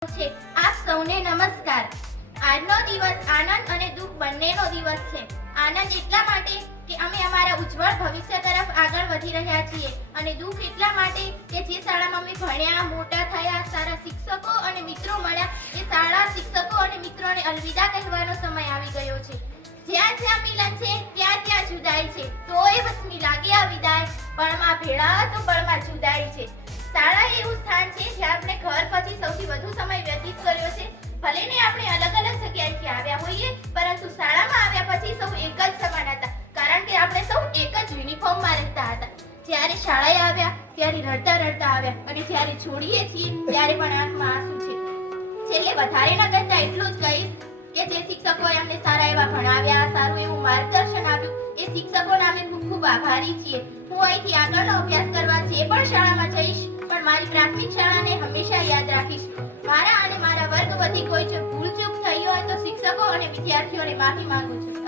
છે આપ સૌને નમસ્કાર। આજનો દિવસ આનંદ અને દુઃખ બંનેનો દિવસ છે। આનંદ એટલા માટે કે અમે અમારા ઉજ્જવળ ભવિષ્ય તરફ આગળ વધી રહ્યા છીએ અને દુઃખ એટલા માટે કે જે શાળામાં અમે ભણ્યા મોટા થયા સારા શિક્ષકો અને મિત્રો મળ્યા એ શાળા શિક્ષકો અને મિત્રોને અલવિદા કહેવાનો સમય આવી ગયો છે। જ્યાં જ્યાં મિલન છે ત્યાં ત્યાં જુદાઈ છે, તોય વસમી લાગે આ વિદાય, પળમાં ભેળા તો પળમાં જુદાઈ છે। શાળા એવું સ્થાન છે જ્યાં આપણે ઘર પછી સૌથી વધુ સમય વ્યતીત કર્યો છે। ભલે ને આપણે અલગ અલગ જગ્યાએથી આવ્યા હોઈએ, પરંતુ શાળામાં આવ્યા પછી સૌ એક જ સમાન હતા, કારણ કે આપણે સૌ એક જ યુનિફોર્મમાં રહેતા હતા। જ્યારે શાળાએ આવ્યા ત્યારે રડતા રડતા આવ્યા અને જ્યારે છોડીએ છીએ ત્યારે પણ આંખમાં આંસુ છે। છેલ્લે વધારે ન કહેતા એટલું જ કહીશ કે જે શિક્ષકોએ અમને સારા એવા ભણાવ્યા, સારું એવું માર્ગદર્શન આપ્યું, એ શિક્ષકોના અમે ખૂબ ખૂબ આભારી છીએ। હું અહીંથી આગળનો અભ્યાસ કરવા જે પણ શાળામાં જઈશ પણ મારી પ્રાથમિક શાળાને હંમેશા યાદ રાખીશ। મારા અને મારા વર્ગ વતી કોઈ જો ભૂલ ચૂક થઈ હોય તો શિક્ષકો અને વિદ્યાર્થીઓને માફી માંગુ છું।